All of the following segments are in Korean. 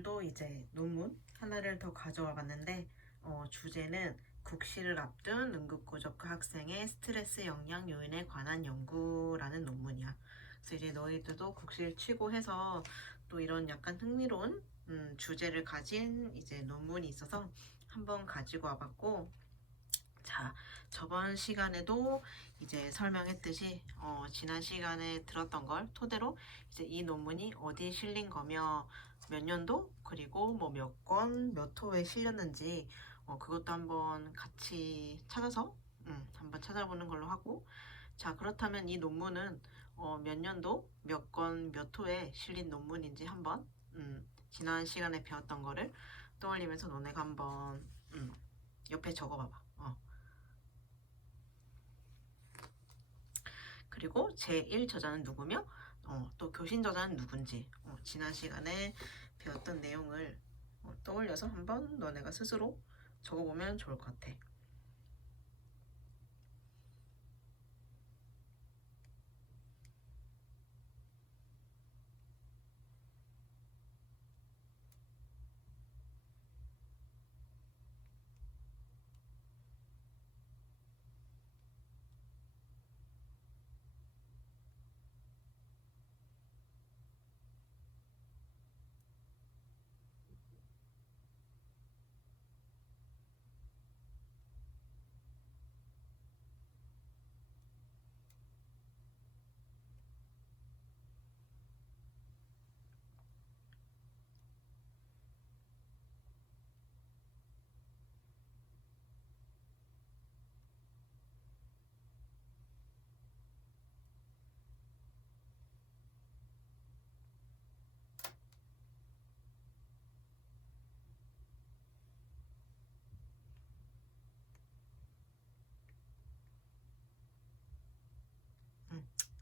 오늘도 이제 논문 하나를 더 가져와 봤는데 주제는 국시를 앞둔 응급구조과 학생의 스트레스 영향 요인에 관한 연구라는 논문이야. 그래서 이제 너희들도 국시를 치고 해서 또 이런 약간 흥미로운 주제를 가진 이제 논문이 있어서 한번 가지고 와봤고, 자, 저번 시간에도 이제 설명했듯이 지난 시간에 들었던 걸 토대로 이제 이 논문이 어디에 실린 거며 몇 년도 그리고 뭐 몇 권, 몇 호에 실렸는지 그것도 한번 같이 찾아서 한번 찾아보는 걸로 하고, 자, 그렇다면 이 논문은 몇 년도, 몇 권, 몇 호에 실린 논문인지 한번 지난 시간에 배웠던 거를 떠올리면서 너네가 한번 옆에 적어봐봐. 그리고 제1저자는 누구며 또 교신 저자는 누군지 지난 시간에 배웠던 내용을 떠올려서 한번 너네가 스스로 적어보면 좋을 것 같아.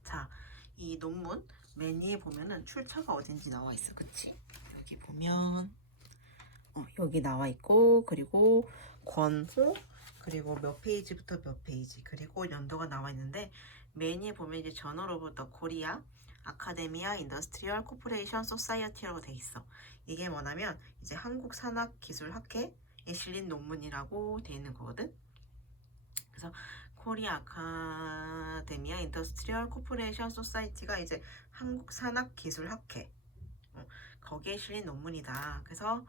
자, 이 논문 맨 위에 보면은 출처가 어딘지 나와 있어. 그치? 여기 보면 여기 나와 있고, 그리고 권호, 그리고 몇 페이지부터 몇 페이지, 그리고 연도가 나와 있는데, 맨 위에 보면 이제 저널 오브 더 코리아 아카데미아 인더스트리얼 코퍼레이션 소사이어티라고 돼 있어. 이게 뭐냐면 이제 한국 산학기술학회에 실린 논문이라고 돼 있는 거거든. 그래서 코리아 아카데미아 인더스트리얼 코퍼레이션 소사이티가 이제 한국 산학기술학회 거기에 실린 논문이다. 그래서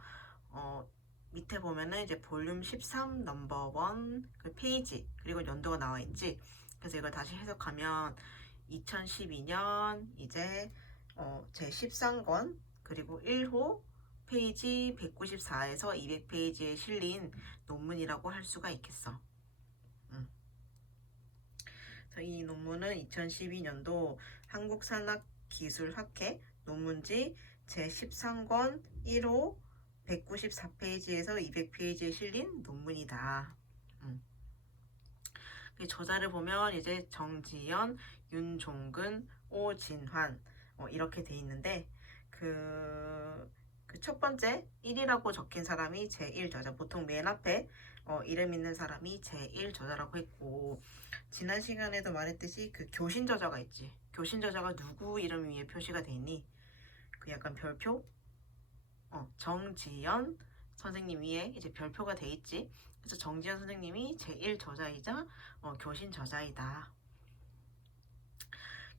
밑에 보면은 이제 볼륨 13 넘버 1 그 페이지 그리고 연도가 나와 있지. 그래서 이걸 다시 해석하면 2012년 이제 제 13권 그리고 1호 페이지 194에서 200페이지에 실린 논문이라고 할 수가 있겠어. 그래서 이 논문은 2012년도 한국산학기술학회 논문지 제13권 1호 194페이지에서 200페이지에 실린 논문이다. 저자를 보면 이제 정지연, 윤종근, 오진환 이렇게 돼 있는데 그 첫 번째 1이라고 적힌 사람이 제1저자, 보통 맨 앞에 이름 있는 사람이 제1저자라고 했고, 지난 시간에도 말했듯이 그 교신 저자가 있지. 교신 저자가 누구 이름 위에 표시가 돼 있니? 그 약간 별표? 정지연 선생님 위에 이제 별표가 돼 있지. 그래서 정지연 선생님이 제1저자이자 교신 저자이다.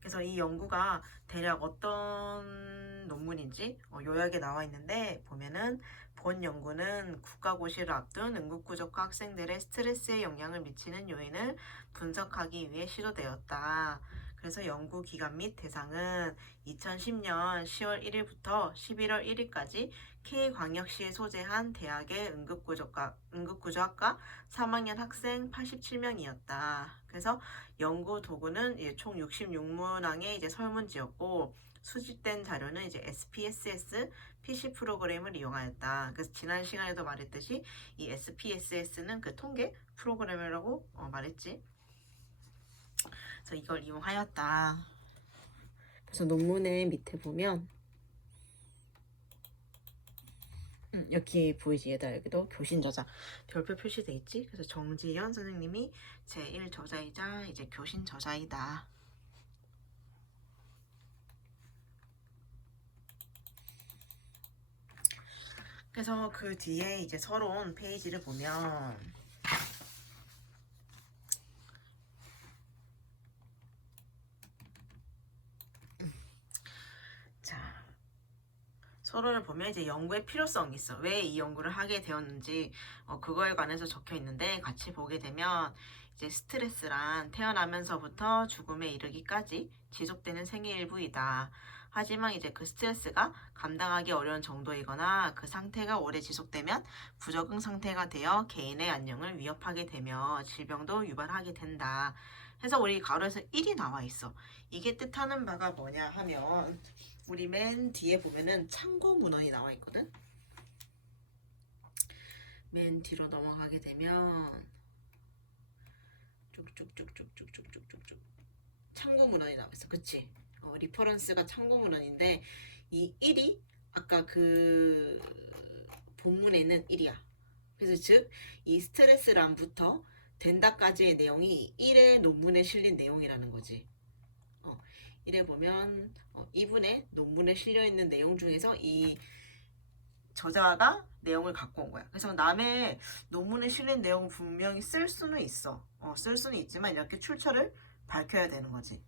그래서 이 연구가 대략 어떤 논문인지 요약에 나와 있는데, 보면은 본 연구는 국가고시를 앞둔 응급구조과 학생들의 스트레스에 영향을 미치는 요인을 분석하기 위해 시도되었다. 그래서 연구 기간 및 대상은 2010년 10월 1일부터 11월 1일까지 K광역시에 소재한 대학의 응급구조학과 3학년 학생 87명이었다. 그래서 연구 도구는 이제 총 66문항의 이제 설문지였고, 수집된 자료는 이제 SPSS PC 프로그램을 이용하였다. 그래서 지난 시간에도 말했듯이 이 SPSS는 그 통계 프로그램이라고 말했지. 그래서 이걸 이용하였다. 그래서 논문의 밑에 보면 여기 보이지? 얘들아, 여기도 교신 저자 별표 표시돼 있지? 그래서 정지연 선생님이 제1저자이자 이제 교신 저자이다. 그래서 그 뒤에 이제 서론 페이지를 보면 자, 서론을 보면 이제 연구의 필요성이 있어. 왜 이 연구를 하게 되었는지 그거에 관해서 적혀 있는데 같이 보게 되면 이제 스트레스란 태어나면서부터 죽음에 이르기까지 지속되는 생의 일부이다. 하지만 이제 그 스트레스가 감당하기 어려운 정도이거나 그 상태가 오래 지속되면 부적응 상태가 되어 개인의 안녕을 위협하게 되며 질병도 유발하게 된다. 그래서 우리 가로에서 1이 나와 있어. 이게 뜻하는 바가 뭐냐 하면 우리 맨 뒤에 보면은 참고 문헌이 나와 있거든. 맨 뒤로 넘어가게 되면 쭉쭉쭉쭉쭉쭉쭉쭉쭉 참고 문헌이 나와 있어. 그치? 리퍼런스가 참고 문헌인데 이 1이 아까 그 본문에 있는 1이야. 그래서 즉 이 스트레스란부터 된다까지의 내용이 1의 논문에 실린 내용이라는 거지. 1에 보면 이분의 논문에 실려있는 내용 중에서 이 저자가 내용을 갖고 온 거야. 그래서 남의 논문에 실린 내용 분명히 쓸 수는 있어. 쓸 수는 있지만 이렇게 출처를 밝혀야 되는 거지.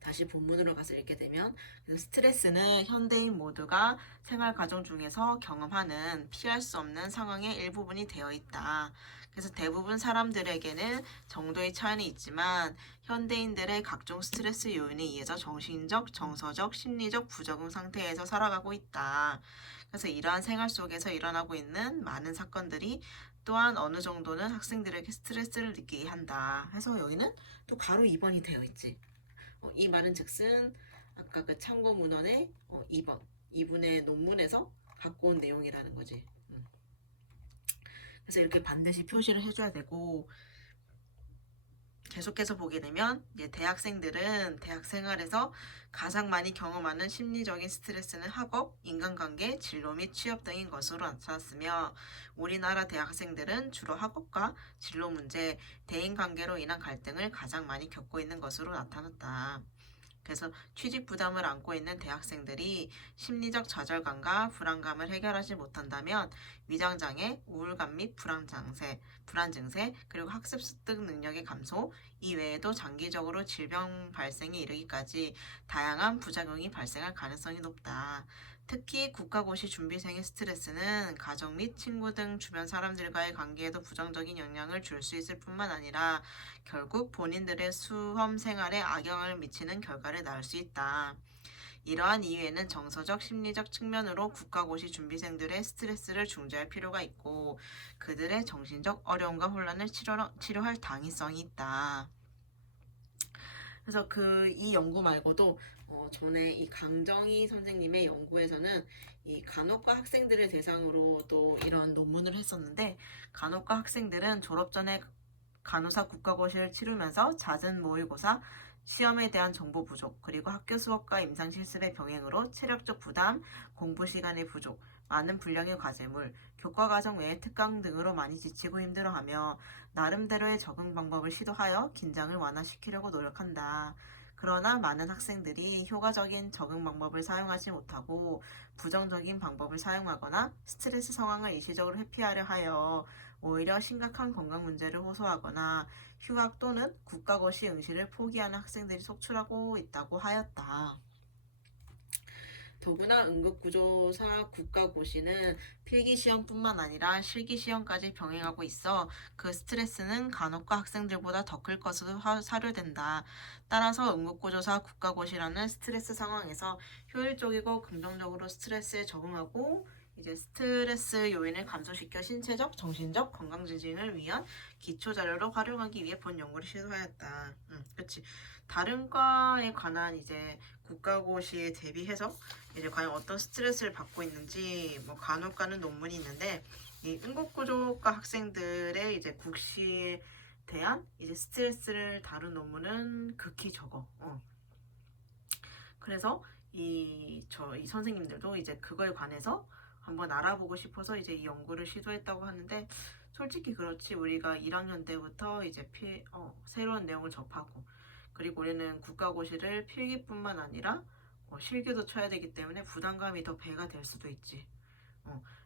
다시 본문으로 가서 읽게 되면 스트레스는 현대인 모두가 생활 과정 중에서 경험하는 피할 수 없는 상황의 일부분이 되어 있다. 그래서 대부분 사람들에게는 정도의 차이는 있지만 현대인들의 각종 스트레스 요인에 의해서 정신적, 정서적, 심리적 부적응 상태에서 살아가고 있다. 그래서 이러한 생활 속에서 일어나고 있는 많은 사건들이 또한 어느 정도는 학생들에게 스트레스를 느끼게 한다. 해서 여기는 또 가로 2번이 되어 있지. 이 말은 즉슨 아까 그 참고 문헌의 2번 이분의 논문에서 갖고 온 내용이라는 거지. 그래서 이렇게 반드시 표시를 해줘야 되고 계속해서 보게 되면 이제 대학생들은 대학 생활에서 가장 많이 경험하는 심리적인 스트레스는 학업, 인간관계, 진로 및 취업 등인 것으로 나타났으며 우리나라 대학생들은 주로 학업과 진로 문제, 대인관계로 인한 갈등을 가장 많이 겪고 있는 것으로 나타났다. 그래서 취직 부담을 안고 있는 대학생들이 심리적 좌절감과 불안감을 해결하지 못한다면 위장장애, 우울감 및 불안 증세, 그리고 학습 습득 능력의 감소, 이외에도 장기적으로 질병 발생에 이르기까지 다양한 부작용이 발생할 가능성이 높다. 특히 국가고시 준비생의 스트레스는 가족 및 친구 등 주변 사람들과의 관계에도 부정적인 영향을 줄 수 있을 뿐만 아니라 결국 본인들의 수험 생활에 악영향을 미치는 결과를 낳을 수 있다. 이러한 이유에는 정서적, 심리적 측면으로 국가고시 준비생들의 스트레스를 중재할 필요가 있고 그들의 정신적 어려움과 혼란을 치료할 당위성이 있다. 그래서 이 연구 말고도 전에 이 강정희 선생님의 연구에서는 이 간호과 학생들을 대상으로 또 이런 논문을 했었는데 간호과 학생들은 졸업 전에 간호사 국가고시를 치르면서 잦은 모의고사, 시험에 대한 정보 부족, 그리고 학교 수업과 임상 실습의 병행으로 체력적 부담, 공부 시간의 부족, 많은 분량의 과제물, 교과 과정 외에 특강 등으로 많이 지치고 힘들어하며 나름대로의 적응 방법을 시도하여 긴장을 완화시키려고 노력한다. 그러나 많은 학생들이 효과적인 적응 방법을 사용하지 못하고 부정적인 방법을 사용하거나 스트레스 상황을 일시적으로 회피하려 하여 오히려 심각한 건강 문제를 호소하거나 휴학 또는 국가고시 응시를 포기하는 학생들이 속출하고 있다고 하였다. 더구나 응급구조사 국가고시는 필기시험뿐만 아니라 실기시험까지 병행하고 있어 그 스트레스는 간호과 학생들보다 더 클 것으로 사료된다. 따라서 응급구조사 국가고시라는 스트레스 상황에서 효율적이고 긍정적으로 스트레스에 적응하고 이제 스트레스 요인을 감소시켜 신체적, 정신적 건강 증진을 위한 기초 자료로 활용하기 위해 본 연구를 시도하였다. 그렇지. 다른 과에 관한 이제 국가고시에 대비해서 이제 과연 어떤 스트레스를 받고 있는지 간호과는 논문이 있는데 이 응급구조과 학생들의 이제 국시에 대한 이제 스트레스를 다룬 논문은 극히 적어. 그래서 이 선생님들도 이제 그거에 관해서 한번 알아보고 싶어서 이제 이 연구를 시도했다고 하는데 솔직히 그렇지 우리가 1학년 때부터 이제 새로운 내용을 접하고 그리고 우리는 국가고시를 필기뿐만 아니라 실기도 쳐야 되기 때문에 부담감이 더 배가 될 수도 있지.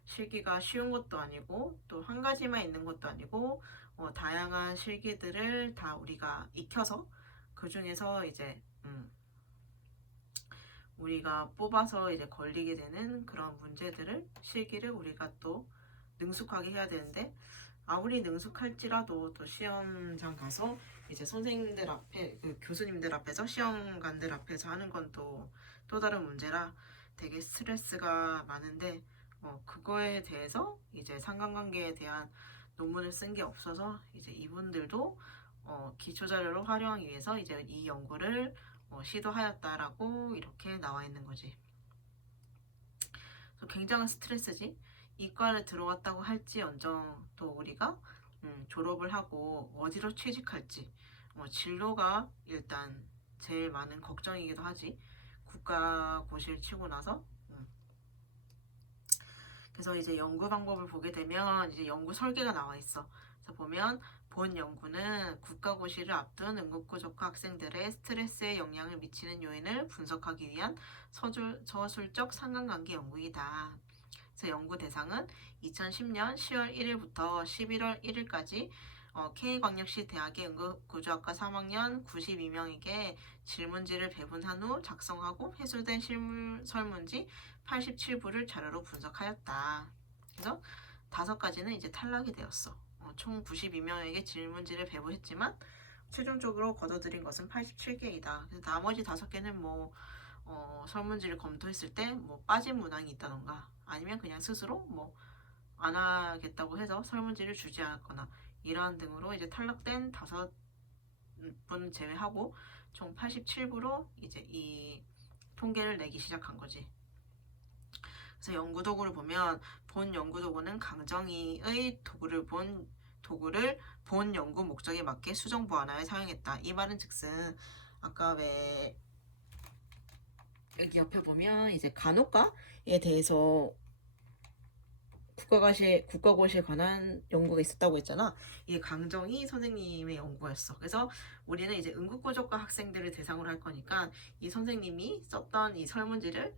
실기가 쉬운 것도 아니고 또 한 가지만 있는 것도 아니고 다양한 실기들을 다 우리가 익혀서 그 중에서 이제 우리가 뽑아서 이제 걸리게 되는 그런 문제들을 실기를 우리가 또 능숙하게 해야 되는데 아무리 능숙할지라도 또 시험장 가서 이제 선생님들 앞에 그 교수님들 앞에서 시험관들 앞에서 하는 건 또 다른 문제라 되게 스트레스가 많은데 그거에 대해서 이제 상관관계에 대한 논문을 쓴 게 없어서 이제 이분들도 기초 자료로 활용하기 위해서 이제 이 연구를 시도하였다라고 이렇게 나와 있는 거지. 굉장한 스트레스지. 이과를 들어왔다고 할지언정 또 우리가 졸업을 하고 어디로 취직할지 진로가 일단 제일 많은 걱정이기도 하지. 국가고시를 치고 나서 그래서 이제 연구 방법을 보게 되면 이제 연구 설계가 나와 있어. 그래서 보면 본 연구는 국가고시를 앞둔 응급구조과 학생들의 스트레스에 영향을 미치는 요인을 분석하기 위한 저술적 상관관계 연구이다. 그래서 연구 대상은 2010년 10월 1일부터 11월 1일까지 K광역시 대학의 응급구조학과 3학년 92명에게 질문지를 배분한 후 작성하고 회수된 실물 설문지 87부를 자료로 분석하였다. 그래서 5가지는 이제 탈락이 되었어. 총 92명에게 질문지를 배부했지만 최종적으로 거둬들인 것은 87개이다. 그래서 나머지 5개는 설문지를 검토했을 때 빠진 문항이 있다던가 아니면 그냥 스스로 안 하겠다고 해서 설문지를 주지 않았거나 이러한 등으로 이제 탈락된 5분 제외하고 총 87부로 이제 이 통계를 내기 시작한 거지. 그래서 연구도구를 보면 본 연구도구는 강정희의 도구를 본 연구 목적에 맞게 수정 보완하여 사용했다. 이 말은 즉슨 아까 왜 여기 옆에 보면 이제 간호과에 대해서 국가고시에 관한 연구가 있었다고 했잖아. 이게 강정희 선생님의 연구였어. 그래서 우리는 이제 응급구조과 학생들을 대상으로 할 거니까 이 선생님이 썼던 이 설문지를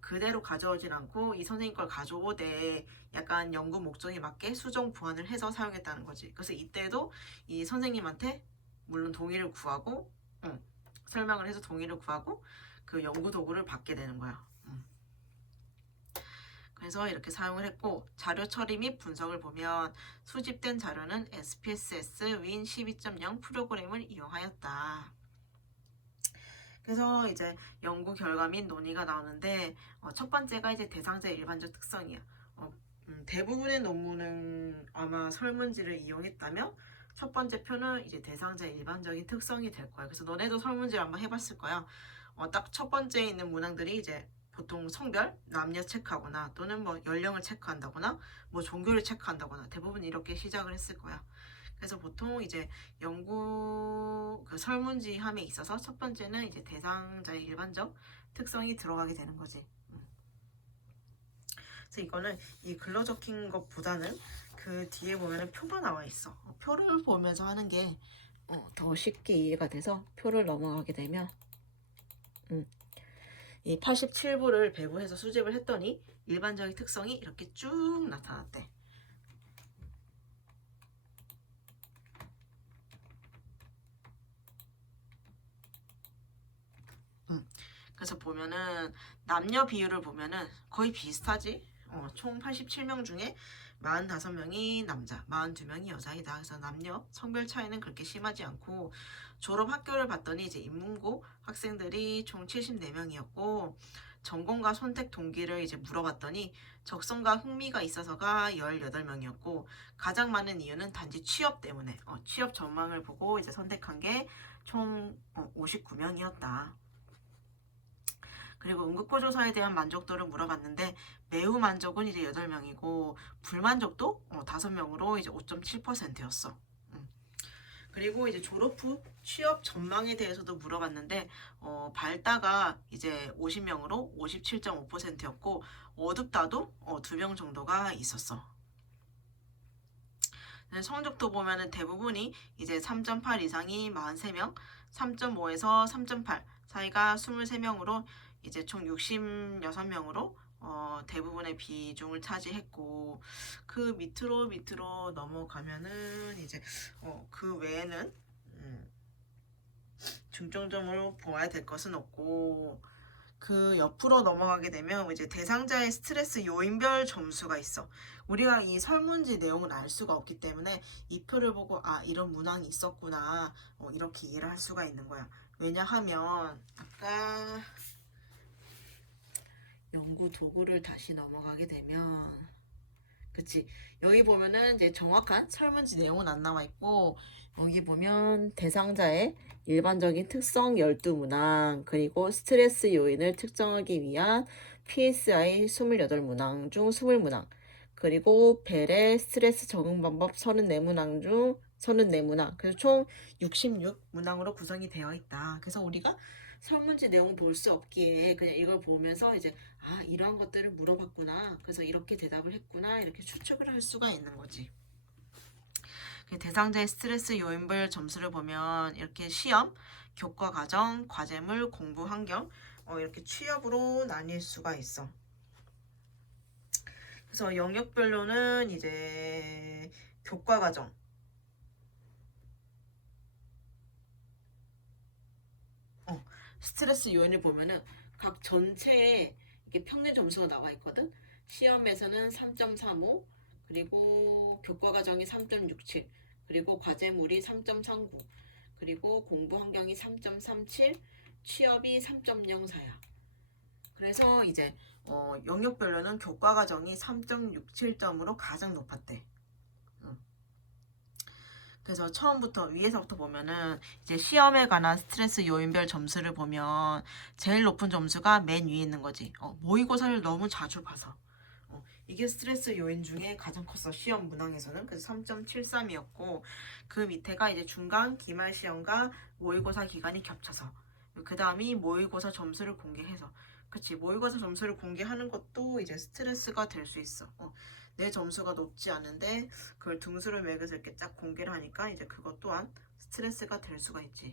그대로 가져오진 않고 이 선생님 걸 가져오되 약간 연구 목적에 맞게 수정 보완을 해서 사용했다는 거지. 그래서 이때도 이 선생님한테 물론 동의를 구하고 설명을 해서 동의를 구하고 그 연구 도구를 받게 되는 거야. 그래서 이렇게 사용을 했고 자료 처리 및 분석을 보면 수집된 자료는 SPSS 윈 12.0 프로그램을 이용하였다. 그래서 이제 연구 결과 및 논의가 나오는데 첫 번째가 이제 대상자의 일반적 특성이야. 대부분의 논문은 아마 설문지를 이용했다면 첫 번째 표는 이제 대상자의 일반적인 특성이 될 거야. 그래서 너네도 설문지를 한번 해봤을 거야. 딱 첫 번째에 있는 문항들이 이제 보통 성별, 남녀 체크하거나 또는 연령을 체크한다거나 종교를 체크한다거나 대부분 이렇게 시작을 했을 거야. 그래서 보통 이제 연구 그 설문지 함에 있어서 첫 번째는 이제 대상자의 일반적 특성이 들어가게 되는 거지. 그래서 이거는 이 글로 적힌 것보다는 그 뒤에 보면은 표가 나와 있어. 표를 보면서 하는 게 더 쉽게 이해가 돼서 표를 넘어가게 되면 이 87부를 배부해서 수집을 했더니 일반적인 특성이 이렇게 쭉 나타났대. 그래서 보면은 남녀 비율을 보면은 거의 비슷하지. 총 87명 중에 45명이 남자, 42명이 여자이다. 그래서 남녀 성별 차이는 그렇게 심하지 않고 졸업 학교를 봤더니 이제 인문고 학생들이 총 74명이었고 전공과 선택 동기를 이제 물어봤더니 적성과 흥미가 있어서가 18명이었고 가장 많은 이유는 단지 취업 때문에 취업 전망을 보고 이제 선택한 게 총 59명이었다. 그리고 응급구조사에 대한 만족도를 물어봤는데 매우 만족은 이제 8명이고 불만족도 5명으로 이제 5.7%였어. 그리고 이제 졸업 후 취업 전망에 대해서도 물어봤는데 밝다가 이제 50명으로 57.5%였고 어둡다도 2명 정도가 있었어. 성적도 보면은 대부분이 이제 3.8 이상이 43명, 3.5에서 3.8 사이가 23명으로 이제 총 66명으로 대부분의 비중을 차지했고, 그 밑으로 넘어가면은 이제 그 외에는 중점적으로 보아야 될 것은 없고, 그 옆으로 넘어가게 되면 이제 대상자의 스트레스 요인별 점수가 있어. 우리가 이 설문지 내용을 알 수가 없기 때문에 이 표를 보고 아 이런 문항이 있었구나 이렇게 이해를 할 수가 있는 거야. 왜냐하면 아까 연구 도구를 다시 넘어가게 되면 그치 여기 보면은 이제 정확한 설문지 내용은 안 나와 있고 여기 보면 대상자의 일반적인 특성 12문항 그리고 스트레스 요인을 특정하기 위한 PSI 28문항 중 20문항 그리고 벨의 스트레스 적응 방법 34문항 중 34문항 그래서 총 66문항으로 구성이 되어 있다. 그래서 우리가 설문지 내용 볼 수 없기에 그냥 이걸 보면서 이제 아 이러한 것들을 물어봤구나 그래서 이렇게 대답을 했구나 이렇게 추측을 할 수가 있는 거지. 대상자의 스트레스 요인별 점수를 보면 이렇게 시험, 교과 과정, 과제물, 공부 환경 이렇게 취업으로 나뉠 수가 있어. 그래서 영역별로는 이제 교과 과정 스트레스 요인을 보면은 각 전체에 이게 평균 점수가 나와 있거든. 시험에서는 3.35 그리고 교과 과정이 3.67 그리고 과제물이 3.39 그리고 공부 환경이 3.37 취업이 3.04야. 그래서 이제 영역별로는 교과 과정이 3.67점으로 가장 높았대. 그래서 처음부터 위에서부터 보면은 이제 시험에 관한 스트레스 요인별 점수를 보면 제일 높은 점수가 맨 위에 있는 거지. 모의고사를 너무 자주 봐서. 이게 스트레스 요인 중에 가장 컸어. 시험 문항에서는. 그래서 3.73이었고 그 밑에가 이제 중간 기말 시험과 모의고사 기간이 겹쳐서 그 다음이 모의고사 점수를 공개해서 그치 모의고사 점수를 공개하는 것도 이제 스트레스가 될 수 있어. 내 점수가 높지 않은데 그걸 등수를 매겨서 이렇게 쫙 공개를 하니까 이제 그것 또한 스트레스가 될 수가 있지.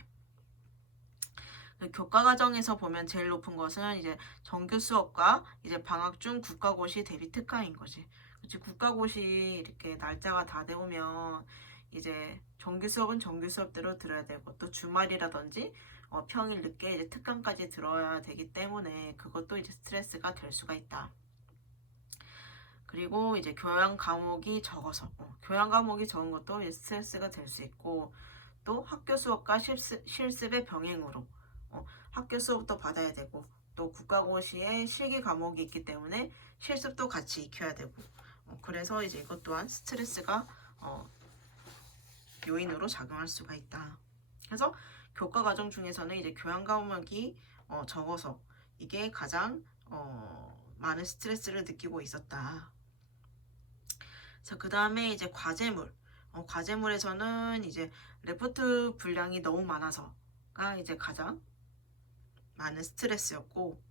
교과 과정에서 보면 제일 높은 것은 이제 정규 수업과 이제 방학 중 국가고시 대비 특강인 거지. 그치 국가고시 이렇게 날짜가 다 되오면 이제 정규 수업은 정규 수업대로 들어야 되고 또 주말이라든지 평일 늦게 이제 특강까지 들어야 되기 때문에 그것도 이제 스트레스가 될 수가 있다. 그리고 이제 교양 과목이 적어서 교양 과목이 적은 것도 이제 스트레스가 될 수 있고 또 학교 수업과 실습의 병행으로 학교 수업도 받아야 되고 또 국가고시에 실기 과목이 있기 때문에 실습도 같이 익혀야 되고 그래서 이제 이것 또한 스트레스가 요인으로 작용할 수가 있다. 그래서 교과 과정 중에서는 이제 교양 과목이 적어서 이게 가장 많은 스트레스를 느끼고 있었다. 자, 그 다음에 이제 과제물. 과제물에서는 이제 레포트 분량이 너무 많아서가 이제 가장 많은 스트레스였고,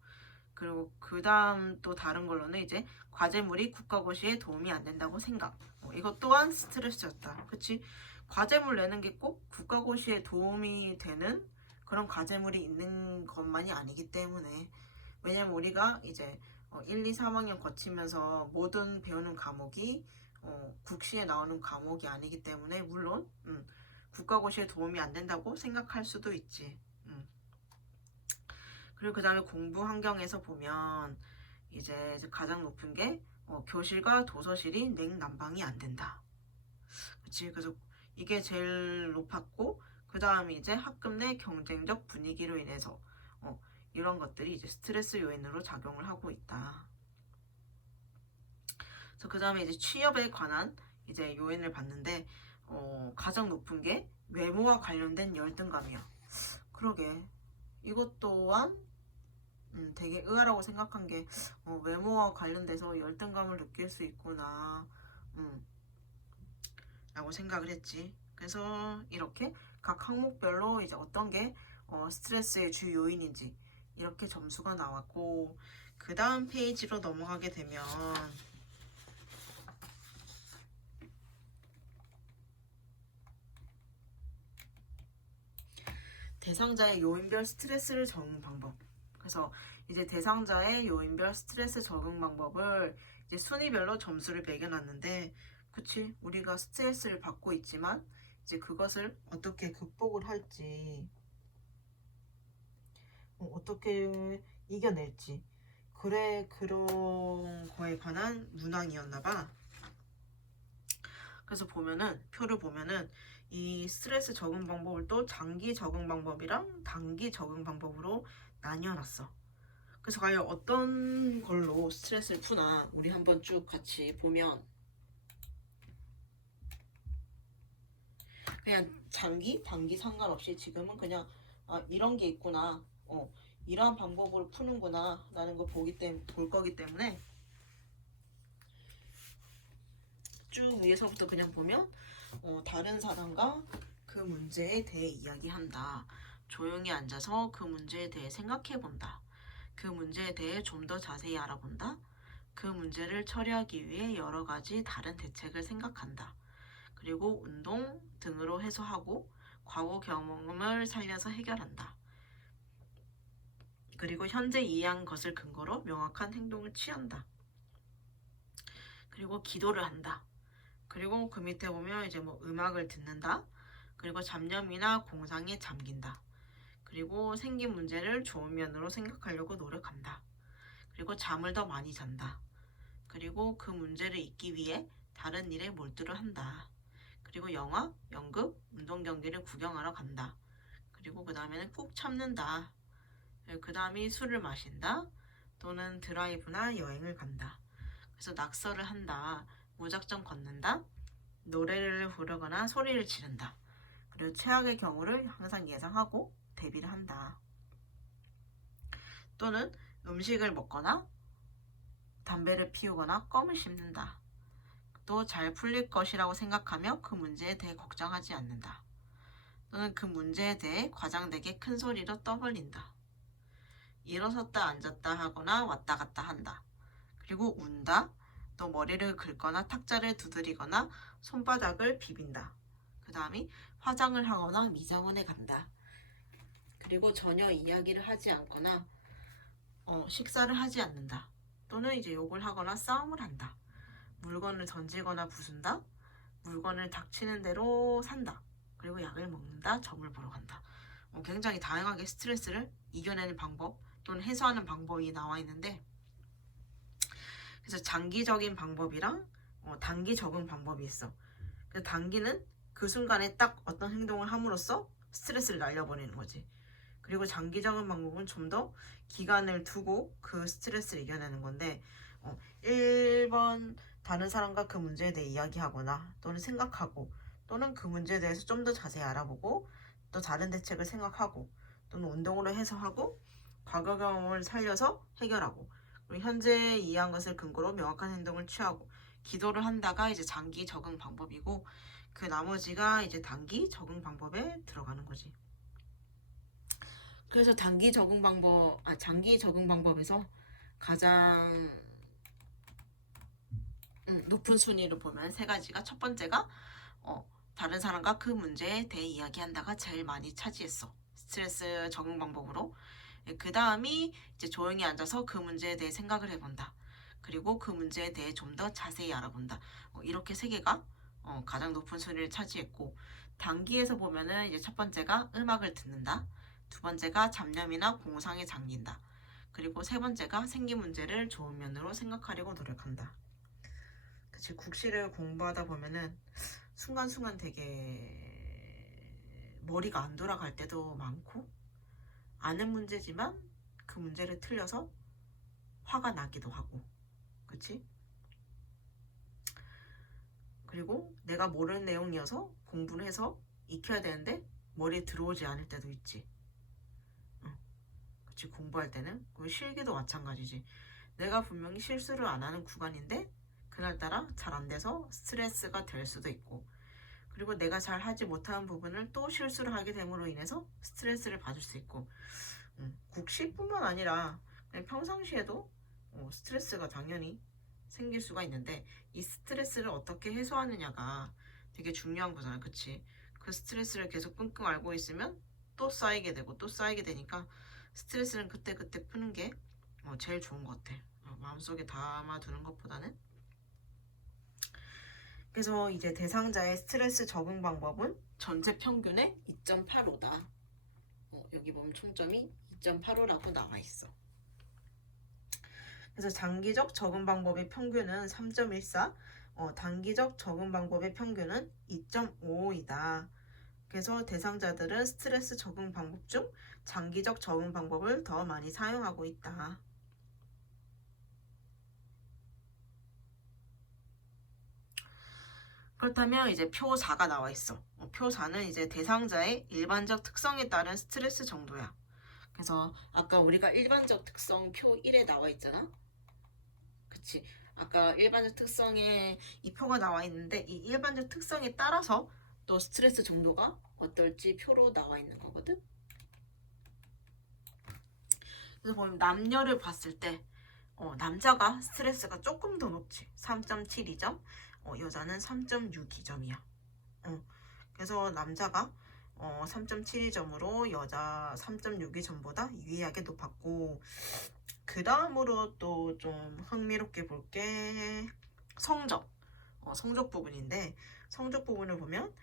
그리고 그 다음 또 다른 걸로는 이제 과제물이 국가고시에 도움이 안 된다고 생각. 이것 또한 스트레스였다. 그치? 과제물 내는 게 꼭 국가고시에 도움이 되는 그런 과제물이 있는 것만이 아니기 때문에 왜냐면 우리가 이제 1, 2, 3학년 거치면서 모든 배우는 과목이 국시에 나오는 과목이 아니기 때문에 물론 국가고시에 도움이 안 된다고 생각할 수도 있지. 그리고 그 다음에 공부 환경에서 보면 이제 가장 높은 게 교실과 도서실이 냉난방이 안 된다. 그치? 그래서 이게 제일 높았고 그 다음에 이제 학급 내 경쟁적 분위기로 인해서 이런 것들이 이제 스트레스 요인으로 작용을 하고 있다. 그래서 그 다음에 이제 취업에 관한 이제 요인을 봤는데 가장 높은 게 외모와 관련된 열등감이야. 그러게 이것 또한 되게 의아라고 생각한 게 외모와 관련돼서 열등감을 느낄 수 있구나 라고 생각을 했지. 그래서 이렇게 각 항목별로 이제 어떤 게 스트레스의 주 요인인지 이렇게 점수가 나왔고 그 다음 페이지로 넘어가게 되면 대상자의 요인별 스트레스를 적는 방법. 그래서 이제 대상자의 요인별 스트레스 적응 방법을 이제 순위별로 점수를 매겨놨는데, 그치? 우리가 스트레스를 받고 있지만 이제 그것을 어떻게 극복을 할지, 어떻게 이겨낼지, 그래, 그런 거에 관한 문항이었나 봐. 그래서 보면은, 표를 보면은 이 스트레스 적응 방법을 또 장기 적응 방법이랑 단기 적응 방법으로 나뉘어놨어. 그래서 과연 어떤 걸로 스트레스를 푸나 우리 한번 쭉 같이 보면, 그냥 장기, 단기 상관없이 지금은 그냥 이런 게 있구나, 이러한 방법으로 푸는구나 라는 걸 볼 거기 때문에 쭉 위에서부터 그냥 보면, 다른 사람과 그 문제에 대해 이야기한다. 조용히 앉아서 그 문제에 대해 생각해 본다. 그 문제에 대해 좀 더 자세히 알아본다. 그 문제를 처리하기 위해 여러 가지 다른 대책을 생각한다. 그리고 운동 등으로 해소하고 과거 경험을 살려서 해결한다. 그리고 현재 이해한 것을 근거로 명확한 행동을 취한다. 그리고 기도를 한다. 그리고 그 밑에 보면 이제 뭐 음악을 듣는다. 그리고 잡념이나 공상에 잠긴다. 그리고 생긴 문제를 좋은 면으로 생각하려고 노력한다. 그리고 잠을 더 많이 잔다. 그리고 그 문제를 잊기 위해 다른 일에 몰두를 한다. 그리고 영화, 연극, 운동 경기를 구경하러 간다. 그리고 그 다음에는 꾹 참는다. 그 다음이 술을 마신다. 또는 드라이브나 여행을 간다. 그래서 낙서를 한다. 무작정 걷는다. 노래를 부르거나 소리를 지른다. 그리고 최악의 경우를 항상 예상하고 대비를 한다. 또는 음식을 먹거나 담배를 피우거나 껌을 씹는다. 또 잘 풀릴 것이라고 생각하며 그 문제에 대해 걱정하지 않는다. 또는 그 문제에 대해 과장되게 큰 소리로 떠벌린다. 일어섰다 앉았다 하거나 왔다 갔다 한다. 그리고 운다. 또 머리를 긁거나 탁자를 두드리거나 손바닥을 비빈다. 그 다음이 화장을 하거나 미장원에 간다. 그리고 전혀 이야기를 하지 않거나 식사를 하지 않는다. 또는 이제 욕을 하거나 싸움을 한다. 물건을 던지거나 부순다. 물건을 닥치는 대로 산다. 그리고 약을 먹는다. 점을 보러 간다. 굉장히 다양하게 스트레스를 이겨내는 방법 또는 해소하는 방법이 나와 있는데, 그래서 장기적인 방법이랑 단기 적응 방법이 있어. 그래서 단기는 그 순간에 딱 어떤 행동을 함으로써 스트레스를 날려버리는 거지. 그리고 장기적인 방법은 좀 더 기간을 두고 그 스트레스를 이겨내는 건데, 1번 다른 사람과 그 문제에 대해 이야기하거나 또는 생각하고 또는 그 문제에 대해서 좀 더 자세히 알아보고 또 다른 대책을 생각하고 또는 운동으로 해소하고 과거 경험을 살려서 해결하고 그리고 현재 이해한 것을 근거로 명확한 행동을 취하고 기도를 한다가 이제 장기 적응 방법이고, 그 나머지가 이제 단기 적응 방법에 들어가는 거지. 그래서 장기 적응 방법에서 가장 높은 순위로 보면 세 가지가, 첫 번째가 다른 사람과 그 문제에 대해 이야기한다가 제일 많이 차지했어. 스트레스 적응 방법으로. 그 다음이 이제 조용히 앉아서 그 문제에 대해 생각을 해본다. 그리고 그 문제에 대해 좀 더 자세히 알아본다. 이렇게 세 개가 가장 높은 순위를 차지했고, 단기에서 보면은 이제 첫 번째가 음악을 듣는다. 두 번째가 잡념이나 공상에 잠긴다. 그리고 세 번째가 생긴 문제를 좋은 면으로 생각하려고 노력한다. 그치, 국시를 공부하다 보면은 순간순간 되게 머리가 안 돌아갈 때도 많고, 아는 문제지만 그 문제를 틀려서 화가 나기도 하고, 그치? 그리고 내가 모르는 내용이어서 공부를 해서 익혀야 되는데 머리에 들어오지 않을 때도 있지. 그치, 공부할 때는. 그 실기도 마찬가지지. 내가 분명히 실수를 안 하는 구간인데 그날따라 잘 안 돼서 스트레스가 될 수도 있고, 그리고 내가 잘 하지 못하는 부분을 또 실수를 하게 됨으로 인해서 스트레스를 받을 수 있고, 국시뿐만 아니라 그냥 평상시에도 스트레스가 당연히 생길 수가 있는데, 이 스트레스를 어떻게 해소하느냐가 되게 중요한 거잖아. 그치? 그 스트레스를 계속 끙끙 앓고 있으면 또 쌓이게 되고 또 쌓이게 되니까 스트레스는 그때그때 푸는 게 제일 좋은 것 같아. 마음속에 담아두는 것보다는. 그래서 이제 대상자의 스트레스 적응 방법은 전체 평균의 2.85다. 여기 보면 총점이 2.85라고 나와 있어. 그래서 장기적 적응 방법의 평균은 3.14, 단기적 적응 방법의 평균은 2.55이다. 그래서 대상자들은 스트레스 적응 방법 중 장기적 적응 방법을 더 많이 사용하고 있다. 그렇다면 이제 표 4가 나와 있어. 표 4는 이제 대상자의 일반적 특성에 따른 스트레스 정도야. 그래서 아까 우리가 일반적 특성 표 1에 나와 있잖아. 그치? 아까 일반적 특성에 이 표가 나와 있는데 이 일반적 특성에 따라서 또 스트레스 정도가 어떨지 표로 나와 있는 거거든. 그래서 보면 남녀를 봤을 때 남자가 스트레스가 조금 더 높지. 3.72점. 여자는 3.62점이야. 그래서 남자가 3.72점으로 여자 3.62점보다 유의하게 높았고, 그 다음으로 또 좀 흥미롭게 볼 게 성적. 성적 부분인데, 성적 부분을 보면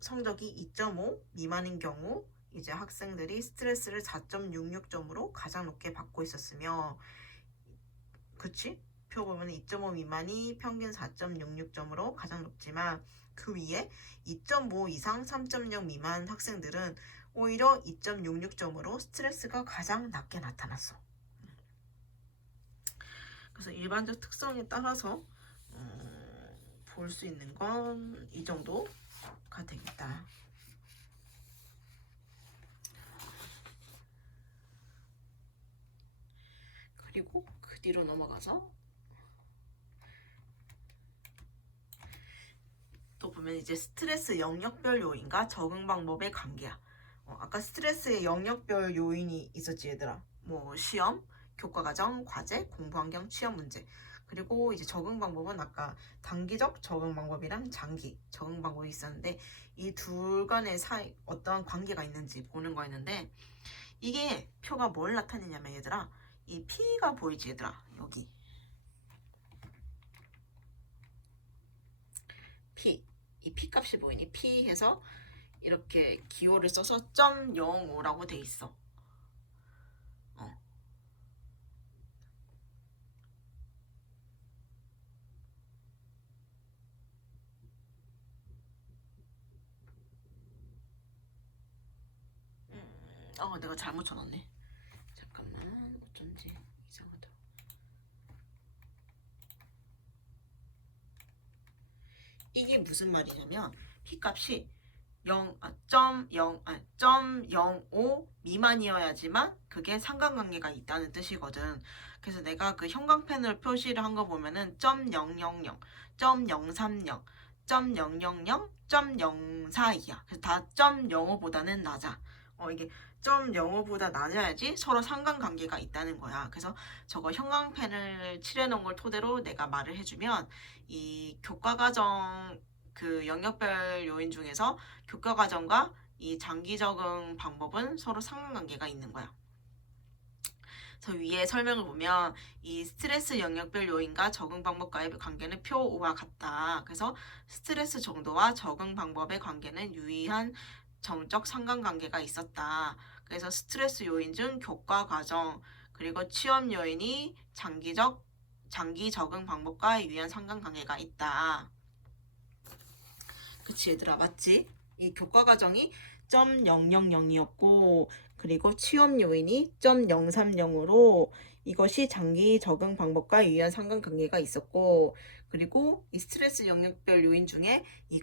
성적이 2.5 미만인 경우 이제 학생들이 스트레스를 4.66점으로 가장 높게 받고 있었으며, 그치? 표 보면 2.5 미만이 평균 4.66점으로 가장 높지만 그 위에 2.5 이상 3.0 미만 학생들은 오히려 2.66점으로 스트레스가 가장 낮게 나타났어. 그래서 일반적 특성에 따라서 볼 수 있는 건 이 정도가 되겠다. 그리고 그 뒤로 넘어가서 또 보면 이제 스트레스 영역별 요인과 적응 방법의 관계야. 아까 스트레스의 영역별 요인이 있었지 얘들아. 뭐 시험, 교과과정, 과제, 공부환경, 취업 문제. 그리고 이제 적응 방법은 아까 단기적 적응 방법이랑 장기 적응 방법이 있었는데 이 둘 간의 사이 어떠한 관계가 있는지 보는 거였는데 이게 표가 뭘 나타내냐면 얘들아 이 P가 보이지 얘들아 여기 P 이 P 값이 보이니 P 해서 이렇게 기호를 써서 0.05라고 돼 있어. 내가 잘못 쳐놨네. 잠깐만, 어쩐지 이상하다. 이게 무슨 말이냐면 P 값이 0.05 미만이어야지만 그게 상관관계가 있다는 뜻이거든. 그래서 내가 그 형광펜으로 표시를 한 거 보면은 0.000, 0.030, 0.000, 0.042야. 그래서 다 0.05보다는 낮아. 이게 0.05보다 낮아야지 서로 상관관계가 있다는 거야. 그래서 저거 형광펜을 칠해놓은 걸 토대로 내가 말을 해주면 이 교과과정 그 영역별 요인 중에서 교과과정과 이 장기 적응 방법은 서로 상관관계가 있는 거야. 그래서 위에 설명을 보면 이 스트레스 영역별 요인과 적응 방법과의 관계는 표 5와 같다. 그래서 스트레스 정도와 적응 방법의 관계는 유의한 점적 상관관계가 있었다. 그래서 스트레스 요인 중 교과 과정 그리고 취업 요인이 장기 적응 방법과 유의한 상관관계가 있다. 그치 얘들아 맞지? 이 교과 과정이 0.000이었고 그리고 취업 요인이 0.030으로 이것이 장기 적응 방법과 유의한 상관관계가 있었고 그리고 이 스트레스 영역별 요인 중에 이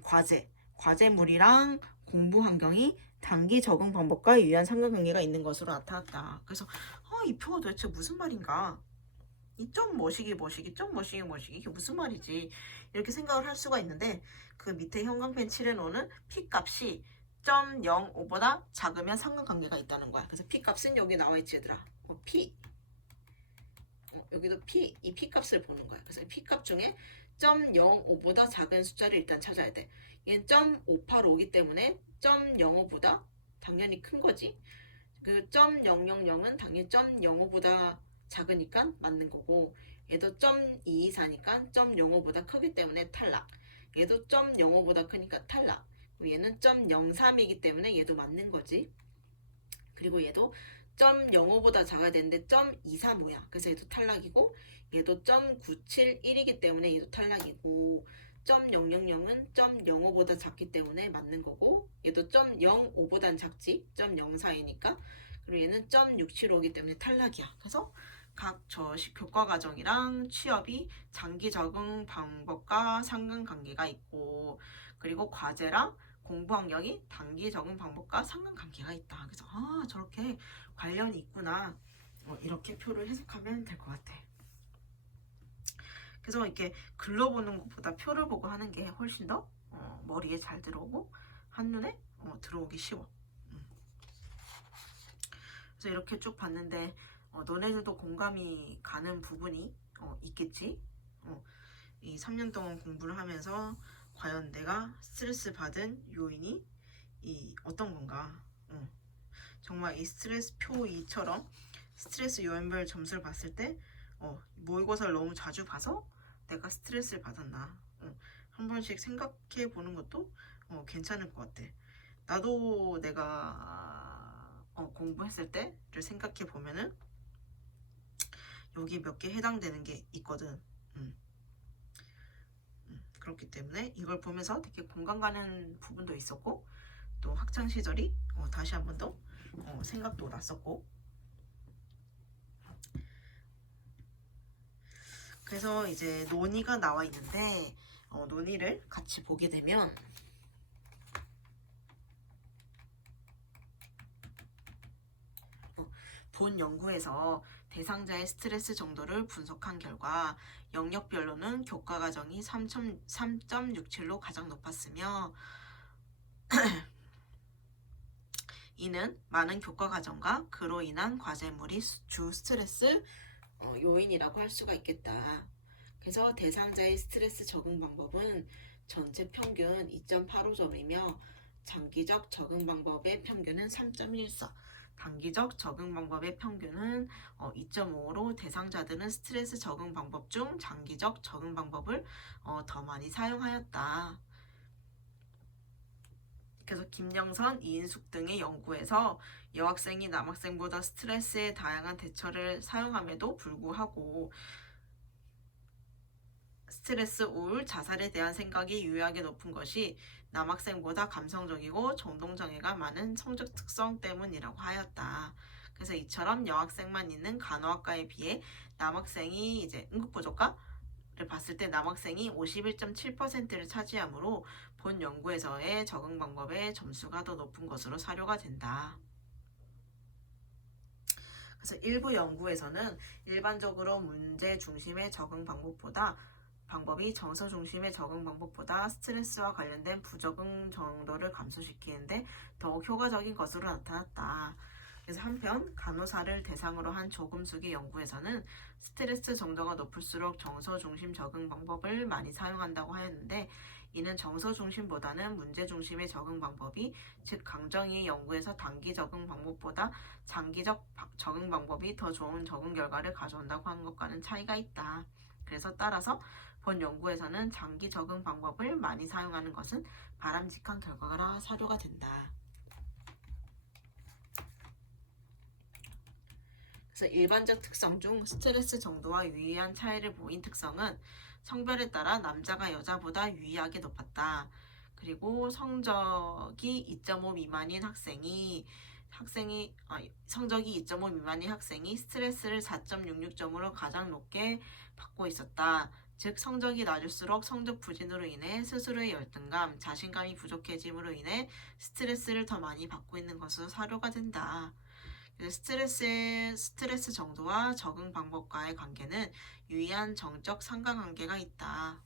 과제물이랑 공부 환경이 단기 적응 방법과 유의한 상관관계가 있는 것으로 나타났다. 그래서 이 표가 도대체 무슨 말인가? 이 점 뭐시기 점 뭐시기 이게 무슨 말이지? 이렇게 생각을 할 수가 있는데 그 밑에 형광펜 칠해놓은 P 값이 0.05보다 작으면 상관관계가 있다는 거야. 그래서 P 값은 여기 나와 있지 얘들아. P 여기도 P 이 P 값을 보는 거야. 그래서 P 값 중에 0.05보다 작은 숫자를 일단 찾아야 돼. 얘는 0.585이기 때문에 0.05보다 당연히 큰 거지. 그 0.000은 당연히 0.05보다 작으니까 맞는 거고, 얘도 0.224니까 0.05보다 크기 때문에 탈락. 얘도 0.05보다 크니까 탈락. 얘는 0.03이기 때문에 얘도 맞는 거지. 그리고 얘도 0.05보다 작아야 되는데 0.235야. 그래서 얘도 탈락이고, 얘도 0.971이기 때문에 얘도 탈락이고, 0.000은 0.05보다 작기 때문에 맞는 거고, 얘도 0.05보단 작지. 0.04이니까. 그리고 얘는 0.675이기 때문에 탈락이야. 그래서 각 저식 교과 과정이랑 취업이 장기 적응 방법과 상관관계가 있고, 그리고 과제랑 공부 환경이 단기 적응 방법과 상관관계가 있다. 그래서 저렇게 관련이 있구나. 이렇게 표를 해석하면 될 것 같아. 그래서 이렇게 글러보는 것보다 표를 보고 하는 게 훨씬 더 머리에 잘 들어오고 한눈에 들어오기 쉬워. 그래서 이렇게 쭉 봤는데 너네들도 공감이 가는 부분이 있겠지. 이 3년 동안 공부를 하면서 과연 내가 스트레스 받은 요인이 어떤 건가. 정말 이 스트레스 표 2처럼 스트레스 요인별 점수를 봤을 때 모의고사를 너무 자주 봐서 내가 스트레스를 받았나. 한 번씩 생각해 보는 것도 괜찮을 것 같아. 나도 내가 공부했을 때를 생각해 보면은 여기 몇 개 해당되는 게 있거든. 그렇기 때문에 이걸 보면서 되게 공감 가는 부분도 있었고, 또 학창 시절이 다시 한 번 더 생각도 났었고. 그래서 이제 논의가 나와 있는데 논의를 같이 보게 되면 본 연구에서 대상자의 스트레스 정도를 분석한 결과 영역별로는 교과 과정이 3.67로 가장 높았으며 이는 많은 교과 과정과 그로 인한 과제물이 주 스트레스 요인이라고 할 수가 있겠다. 그래서 대상자의 스트레스 적응 방법은 전체 평균 2.85점이며 장기적 적응 방법의 평균은 3.14. 단기적 적응 방법의 평균은 2.5로 대상자들은 스트레스 적응 방법 중 장기적 적응 방법을 더 많이 사용하였다. 그래서 김영선, 이인숙 등의 연구에서 여학생이 남학생보다 스트레스에 다양한 대처를 사용함에도 불구하고 스트레스, 우울, 자살에 대한 생각이 유의하게 높은 것이 남학생보다 감성적이고 정동장애가 많은 성적 특성 때문이라고 하였다. 그래서 이처럼 여학생만 있는 간호학과에 비해 남학생이 이제 응급부조과를 봤을 때 남학생이 51.7%를 차지하므로 본 연구에서의 적응 방법의 점수가 더 높은 것으로 사료가 된다. 그래서 일부 연구에서는 일반적으로 문제 중심의 적응 방법이 정서 중심의 적응 방법보다 스트레스와 관련된 부적응 정도를 감소시키는데 더욱 효과적인 것으로 나타났다. 그래서 한편 간호사를 대상으로 한 조금수기 연구에서는 스트레스 정도가 높을수록 정서 중심 적응 방법을 많이 사용한다고 하였는데, 이는 정서 중심보다는 문제 중심의 적응 방법이, 즉 강정희의 연구에서 단기 적응 방법보다 장기적 적응 방법이 더 좋은 적응 결과를 가져온다고 하는 것과는 차이가 있다. 그래서 따라서 본 연구에서는 장기 적응 방법을 많이 사용하는 것은 바람직한 결과라 사료가 된다. 그래서 일반적 특성 중 스트레스 정도와 유의한 차이를 보인 특성은 성별에 따라 남자가 여자보다 유의하게 높았다. 그리고 성적이 2.5 미만인 성적이 2.5 미만인 학생이 스트레스를 4.66점으로 가장 높게 받고 있었다. 즉 성적이 낮을수록 성적 부진으로 인해 스스로의 열등감, 자신감이 부족해짐으로 인해 스트레스를 더 많이 받고 있는 것으로 사료가 된다. 스트레스 정도와 적응 방법과의 관계는 유의한 정적 상관관계가 있다.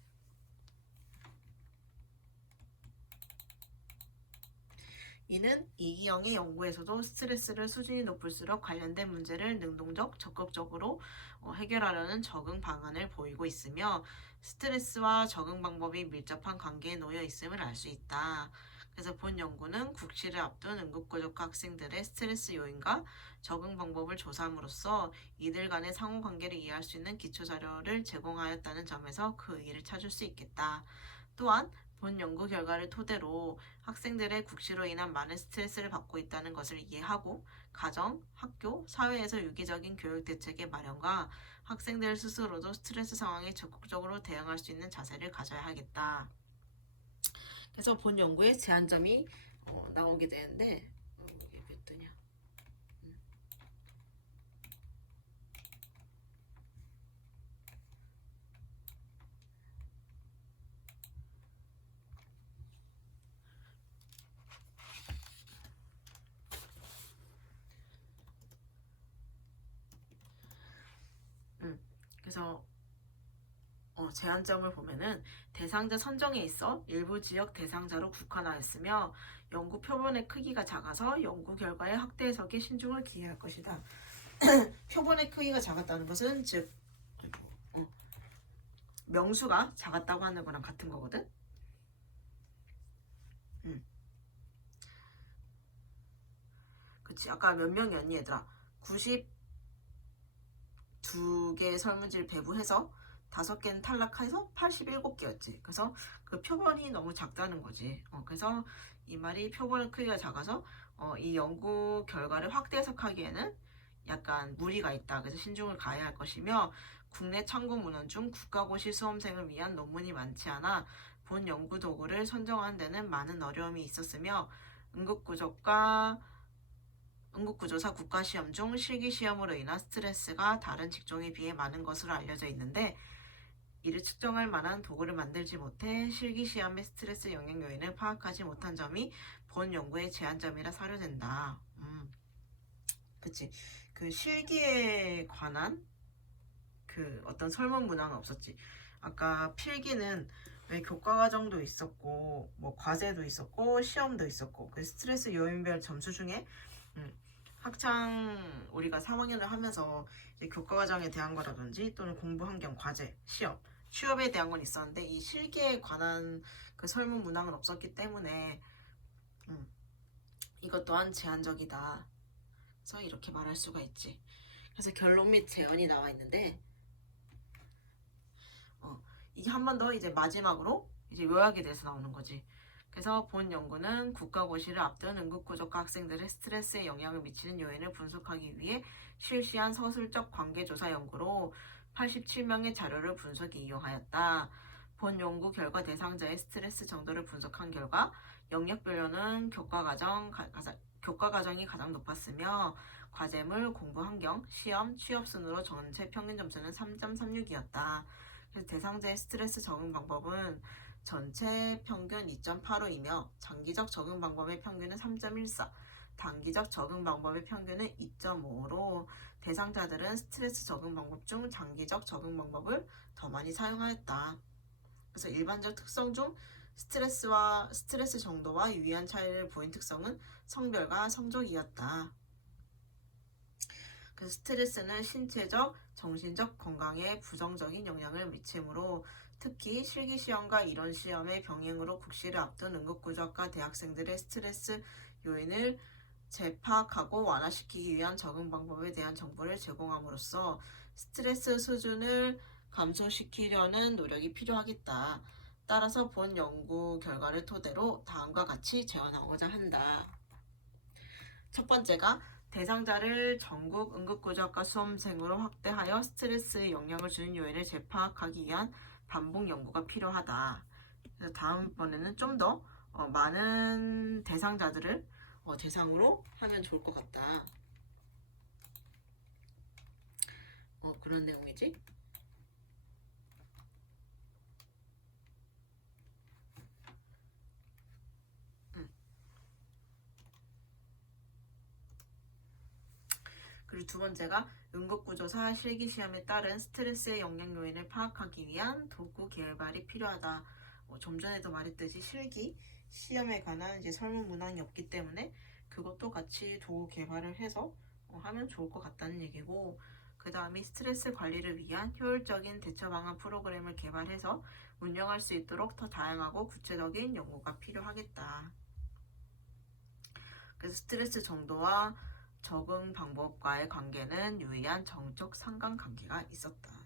이는 이기영의 연구에서도 스트레스를 수준이 높을수록 관련된 문제를 능동적, 적극적으로 해결하려는 적응 방안을 보이고 있으며 스트레스와 적응 방법이 밀접한 관계에 놓여 있음을 알 수 있다. 그래서 본 연구는 국시를 앞둔 응급구조과 학생들의 스트레스 요인과 적응 방법을 조사함으로써 이들 간의 상호관계를 이해할 수 있는 기초자료를 제공하였다는 점에서 그 의의를 찾을 수 있겠다. 또한 본 연구 결과를 토대로 학생들의 국시로 인한 많은 스트레스를 받고 있다는 것을 이해하고 가정, 학교, 사회에서 유기적인 교육 대책의 마련과 학생들 스스로도 스트레스 상황에 적극적으로 대응할 수 있는 자세를 가져야 하겠다. 그래서 본 연구의 제한점이 나오게 되는데 이게 몇 도냐? 그래서 제한점을 보면은 대상자 선정에 있어 일부 지역 대상자로 국한하였으며 연구 표본의 크기가 작아서 연구 결과의 확대 해석에 신중을 기해야 할 것이다. 표본의 크기가 작았다는 것은 즉 명수가 작았다고 하는 거랑 같은 거거든. 그치. 아까 몇 명이었니 얘들아? 92개 설문지를 배부해서 5개는 탈락해서 87개였지. 그래서 그 표본이 너무 작다는 거지. 그래서 이 말이 표본의 크기가 작아서 이 연구 결과를 확대 해석하기에는 약간 무리가 있다. 그래서 신중을 가해야 할 것이며 국내 참고 문헌 중 국가고시 수험생을 위한 논문이 많지 않아 본 연구 도구를 선정하는 데는 많은 어려움이 있었으며 응급구조사 국가시험 중 실기시험으로 인한 스트레스가 다른 직종에 비해 많은 것으로 알려져 있는데 이를 측정할 만한 도구를 만들지 못해 실기시험의 스트레스 영향 요인을 파악하지 못한 점이 본 연구의 제한점이라 사료된다. 그치. 그 실기에 관한 그 어떤 설문 문항은 없었지. 아까 필기는 왜 교과 과정도 있었고 뭐 과제도 있었고 시험도 있었고 그 스트레스 요인별 점수 중에 학창 우리가 3학년을 하면서 이제 교과 과정에 대한 거라든지 또는 공부 환경, 과제, 시험, 취업에 대한 건 있었는데 이 실기에 관한 그 설문 문항은 없었기 때문에 이것 또한 제한적이다. 그래서 이렇게 말할 수가 있지. 그래서 결론 및 제언이 나와 있는데 이게 한 번 더 이제 마지막으로 이제 요약에 대해서 나오는 거지. 그래서 본 연구는 국가고시를 앞둔 응급구조과 학생들의 스트레스에 영향을 미치는 요인을 분석하기 위해 실시한 서술적 관계조사 연구로 87명의 자료를 분석에 이용하였다. 본 연구 결과 대상자의 스트레스 정도를 분석한 결과 영역별로는 교과과정이 가장 높았으며 과제물, 공부 환경, 시험, 취업 순으로 전체 평균 점수는 3.36이었다. 그래서 대상자의 스트레스 적응 방법은 전체 평균 2.85이며 장기적 적응 방법의 평균은 3.14, 단기적 적응 방법의 평균은 2.5로 대상자들은 스트레스 적응 방법 중 장기적 적응 방법을 더 많이 사용하였다. 그래서 일반적 특성 중 스트레스 정도와 유의한 차이를 보인 특성은 성별과 성적이었다. 그 스트레스는 신체적, 정신적 건강에 부정적인 영향을 미치므로 특히 실기시험과 이론 시험의 병행으로 국시를 앞둔 응급구조학과 대학생들의 스트레스 요인을 재파악하고 완화시키기 위한 적응 방법에 대한 정보를 제공함으로써 스트레스 수준을 감소시키려는 노력이 필요하겠다. 따라서 본 연구 결과를 토대로 다음과 같이 제언하고자 한다. 첫 번째가 대상자를 전국 응급구조학과 수험생으로 확대하여 스트레스에 영향을 주는 요인을 재파악하기 위한 반복 연구가 필요하다. 그래서 다음번에는 좀 더 많은 대상자들을 대상으로 하면 좋을 것 같다. 그런 내용이지. 그리고 두 번째가 응급구조사 실기시험에 따른 스트레스의 영향 요인을 파악하기 위한 도구 개발이 필요하다. 좀 전에도 말했듯이 실기 시험에 관한 이제 설문 문항이 없기 때문에 그것도 같이 도구 개발을 해서 하면 좋을 것 같다는 얘기고, 그 다음에 스트레스 관리를 위한 효율적인 대처 방안 프로그램을 개발해서 운영할 수 있도록 더 다양하고 구체적인 연구가 필요하겠다. 그래서 스트레스 정도와 적응 방법과의 관계는 유의한 정적 상관관계가 있었다.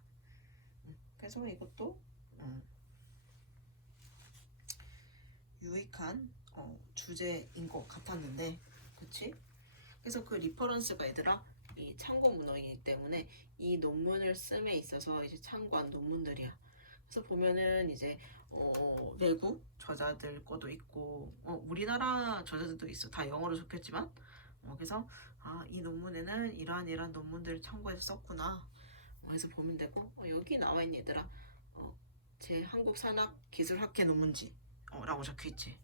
그래서 이것도 유익한 주제인 것 같았는데, 그치? 그래서 그 리퍼런스가 얘들아 이 참고 문헌이기 때문에 이 논문을 씀에 있어서 이제 참고한 논문들이야. 그래서 보면은 이제 외국 저자들 거도 있고 우리나라 저자들도 있어. 다 영어로 적혔지만 그래서 이 논문에는 이러한 논문들을 참고해서 썼구나. 그래서 보면 되고 여기 나와 있는 얘들아 제 한국산학기술학회 논문지 라고 적혀있지.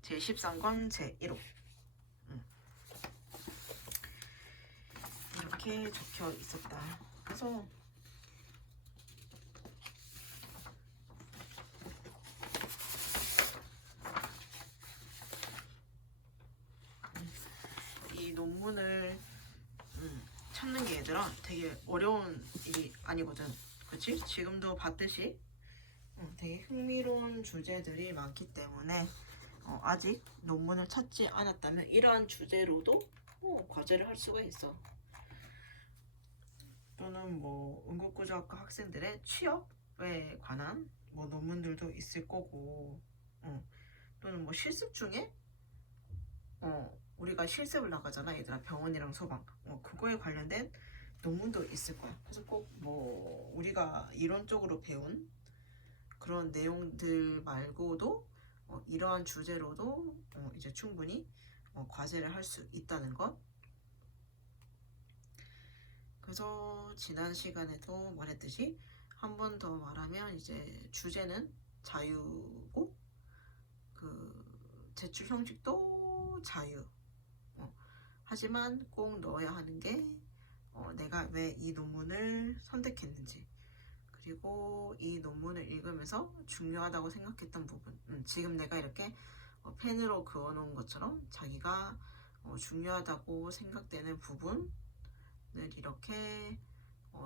제 13권 제 1호 이렇게 적혀 있었다. 그래서 이 논문을 찾는 게 얘들아 되게 어려운 일이 아니거든. 그치? 지금도 봤듯이 되게 흥미로운 주제들이 많기 때문에 아직 논문을 찾지 않았다면 이러한 주제로도 과제를 할 수가 있어. 또는 뭐 응급구조학과 학생들의 취업에 관한 뭐 논문들도 있을 거고, 또는 뭐 실습 중에 우리가 실습을 나가잖아 얘들아. 병원이랑 소방 그거에 관련된 논문도 있을 거야. 그래서 꼭 뭐 우리가 이론적으로 배운 그런 내용들 말고도 이러한 주제로도 이제 충분히 과제를 할 수 있다는 것. 그래서 지난 시간에도 말했듯이 한 번 더 말하면 이제 주제는 자유고 그 제출 형식도 자유. 하지만 꼭 넣어야 하는 게 내가 왜 이 논문을 선택했는지, 그리고 이 논문을 읽으면서 중요하다고 생각했던 부분. 지금 내가 이렇게 펜으로 그어놓은 것처럼 자기가 중요하다고 생각되는 부분을 이렇게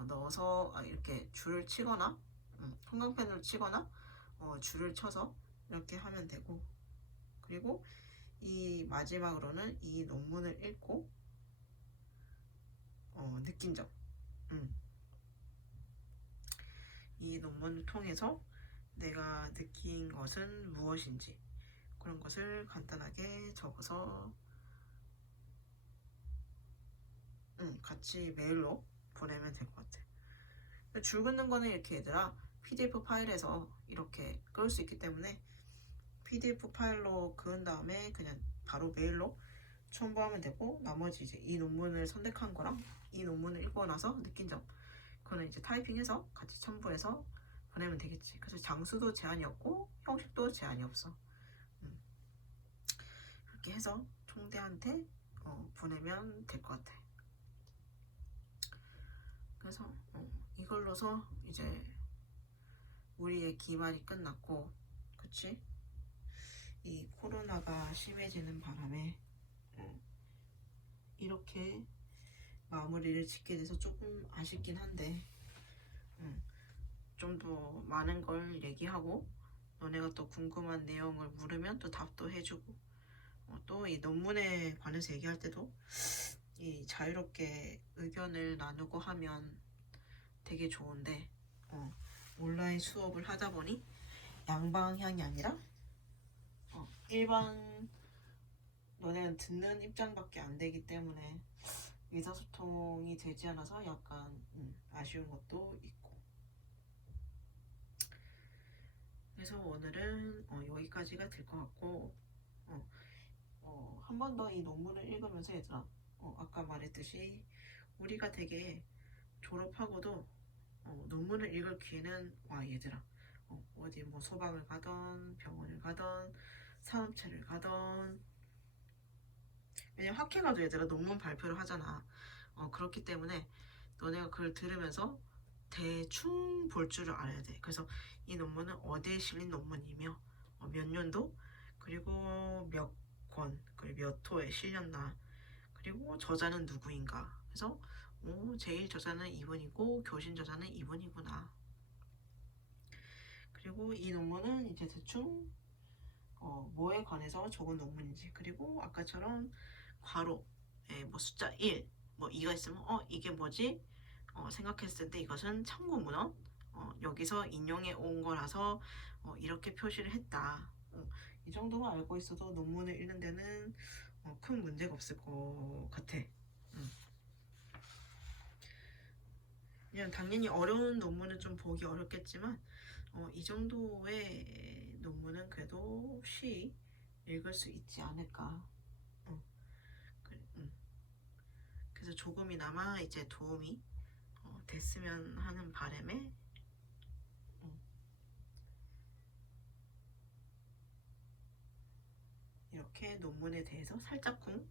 넣어서 이렇게 줄을 치거나 형광펜으로 치거나 줄을 쳐서 이렇게 하면 되고, 그리고 이 마지막으로는 이 논문을 읽고 느낀 점, 이 논문을 통해서 내가 느낀 것은 무엇인지 그런 것을 간단하게 적어서 같이 메일로 보내면 될 것 같아. 줄 긋는 거는 이렇게 얘들아 PDF 파일에서 이렇게 끌 수 있기 때문에 PDF 파일로 그은 다음에 그냥 바로 메일로 첨부하면 되고, 나머지 이제 이 논문을 선택한 거랑 이 논문을 읽고 나서 느낀 점 그거는 이제 타이핑해서 같이 첨부해서 보내면 되겠지. 그래서 장수도 제한이 없고 형식도 제한이 없어. 그렇게 해서 총대한테 보내면 될 것 같아. 그래서 이걸로서 이제 우리의 기말이 끝났고, 그치? 이 코로나가 심해지는 바람에 이렇게 마무리를 짓게 돼서 조금 아쉽긴 한데 좀 더 많은 걸 얘기하고 너네가 또 궁금한 내용을 물으면 또 답도 해주고 또 이 논문에 관해서 얘기할 때도 이 자유롭게 의견을 나누고 하면 되게 좋은데 온라인 수업을 하다 보니 양방향이 아니라 일반 너네는 듣는 입장밖에 안 되기 때문에 의사소통이 되지 않아서 약간 아쉬운 것도 있고, 그래서 오늘은 여기까지가 될 것 같고, 한 번 더 이 논문을 읽으면서 얘들아 아까 말했듯이 우리가 되게 졸업하고도 논문을 읽을 기회는 와 얘들아 어디 뭐 소방을 가던 병원을 가던 산업체를 가던, 왜냐면 학회 가도 얘들아 논문 발표를 하잖아. 그렇기 때문에 너네가 그걸 들으면서 대충 볼 줄을 알아야 돼. 그래서 이 논문은 어디에 실린 논문이며 몇 년도, 그리고 몇 권, 그리고 몇 호에 실렸나, 그리고 저자는 누구인가. 그래서 제일 저자는 이분이고 교신 저자는 이분이구나. 그리고 이 논문은 이제 대충 뭐에 관해서 적은 논문인지, 그리고 아까처럼 괄호에 뭐 숫자 1, 뭐 2가 있으면 이게 뭐지? 생각했을 때 이것은 참고 문헌, 여기서 인용해 온 거라서 이렇게 표시를 했다. 이 정도만 알고 있어도 논문을 읽는 데는 큰 문제가 없을 것 같아. 그냥 당연히 어려운 논문은 좀 보기 어렵겠지만 이 정도의 논문은 그래도 쉬이 읽을 수 있지 않을까. 그래서 조금이나마 이제 도움이 됐으면 하는 바람에 이렇게 논문에 대해서 살짝쿵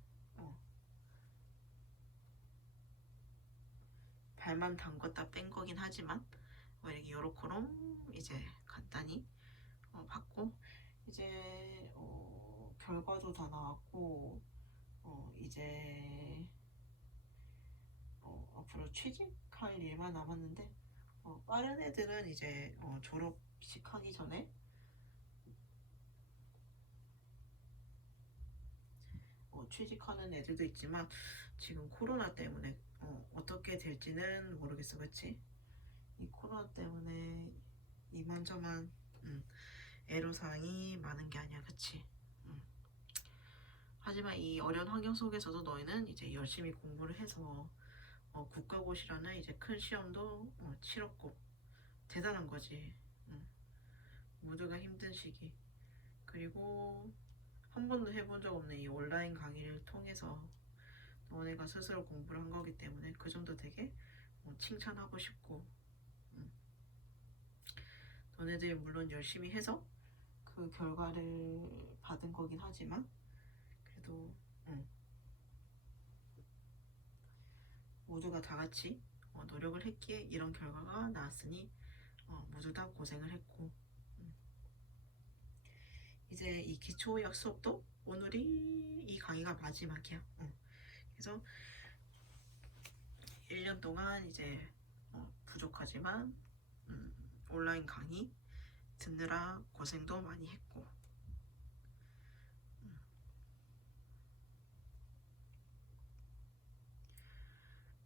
발만 담궜다 뺀 거긴 하지만 이렇게 요렇게롬 이제 간단히 봤고, 이제 결과도 다 나왔고 이제 앞으로 취직할 일만 남았는데 빠른 애들은 이제 졸업식 하기 전에 취직하는 애들도 있지만 지금 코로나 때문에 어떻게 될지는 모르겠어. 그치? 이 코로나 때문에 이만저만 애로사항이 많은 게 아니야. 그치? 하지만 이 어려운 환경 속에서도 너희는 이제 열심히 공부를 해서 국가고시라는 이제 큰 시험도 치렀고 대단한 거지. 모두가 힘든 시기, 그리고 한 번도 해본 적 없는 이 온라인 강의를 통해서 너네가 스스로 공부를 한 거기 때문에 그 점도 되게 칭찬하고 싶고, 너네들이 물론 열심히 해서 그 결과를 받은 거긴 하지만 그래도 모두가 다 같이 노력을 했기에 이런 결과가 나왔으니 모두 다 고생을 했고, 이제 이 기초의학 수업도 오늘이 이 강의가 마지막이야. 그래서 1년 동안 이제 부족하지만 온라인 강의 듣느라 고생도 많이 했고,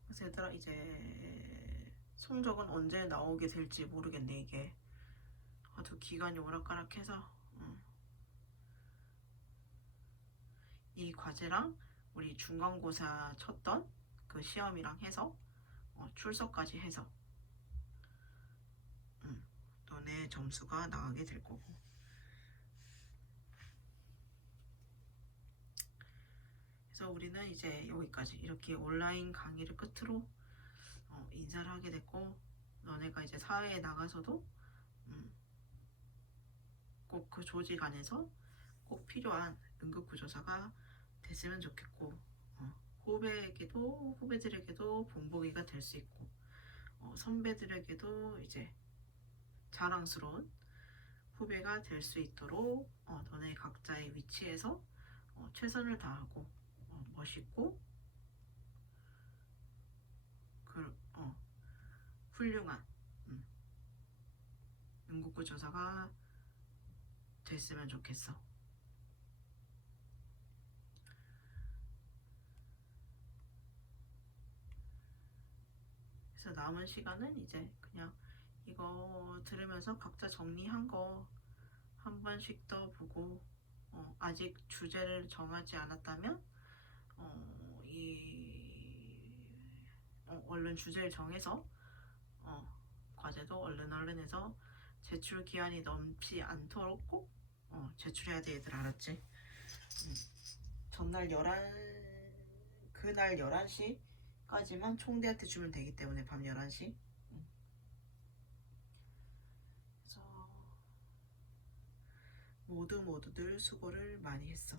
그래서 얘들아 이제 성적은 언제 나오게 될지 모르겠네. 이게 아주 기간이 오락가락해서 이 과제랑 우리 중간고사 쳤던 그 시험이랑 해서 출석까지 해서 너네 점수가 나가게 될 거고, 그래서 우리는 이제 여기까지 이렇게 온라인 강의를 끝으로 인사를 하게 됐고, 너네가 이제 사회에 나가서도 꼭 그 조직 안에서 꼭 필요한 응급구조사가 됐으면 좋겠고, 후배들에게도 본보기가 될 수 있고, 선배들에게도 이제 자랑스러운 후배가 될 수 있도록 너네 각자의 위치에서 최선을 다하고 멋있고 훌륭한 응급구조사가 됐으면 좋겠어. 그래서 남은 시간은 이제 그냥 이거 들으면서 각자 정리한 거 한 번씩 더 보고, 아직 주제를 정하지 않았다면 얼른 주제를 정해서 과제도 얼른 해서 제출 기한이 넘지 않도록 꼭 제출해야 돼. 얘들 알았지? 그날 11시까지만 총대한테 주면 되기 때문에 밤 11시. 그래서 모두들 수고를 많이 했어.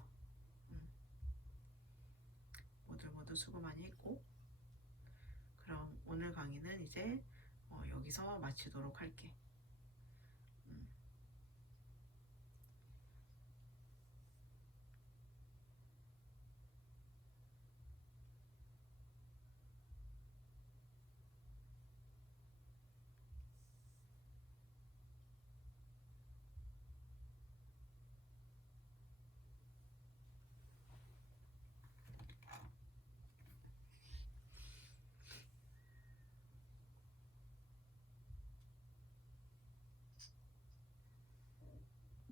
모두 수고 많이 했고, 그럼 오늘 강의는 이제 여기서 마치도록 할게.